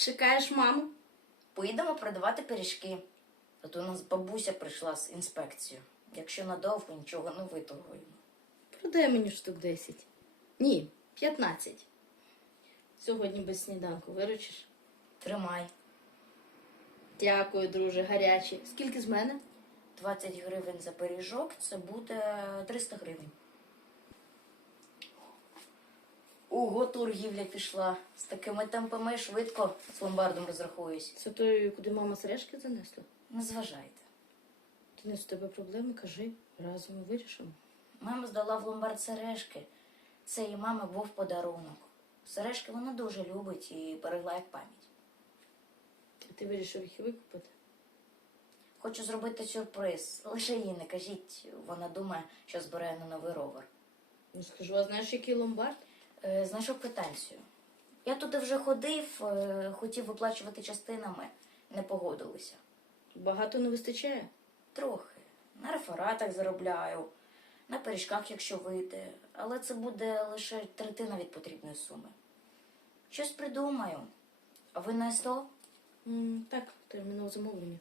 Чекаєш маму? Поїдемо продавати пиріжки. А то у нас бабуся прийшла з інспекцією. Якщо надовго нічого не виторгуємо. Продай мені штук 10. Ні, 15. Сьогодні без сніданку виручиш? Тримай. Дякую, друже, гарячі. Скільки з мене? 20 гривень за пиріжок, це буде 300 гривень. Ого, торгівля пішла. З такими темпами швидко з ломбардом розрахуюсь. Це той, куди мама сережки занесла? Не зважайте. Не з тебе проблеми, кажи, разом вирішимо. Мама здала в ломбард сережки. Це її мами був подарунок. Сережки вона дуже любить і берегла як пам'ять. А ти вирішив їх викупити? Хочу зробити сюрприз. Лише їй не кажіть. Вона думає, що збирає на новий ровер. Ну скажу, а знаєш, який ломбард? Е, знайшов квитанцію. Я туди вже ходив, е, хотів виплачувати частинами, не погодилися. Багато не вистачає. Трохи. На рефератах заробляю, на пиріжках, якщо вийде, але це буде лише третина від потрібної суми. Щось придумаю. А ви на СТО? Так, термінове замовлення.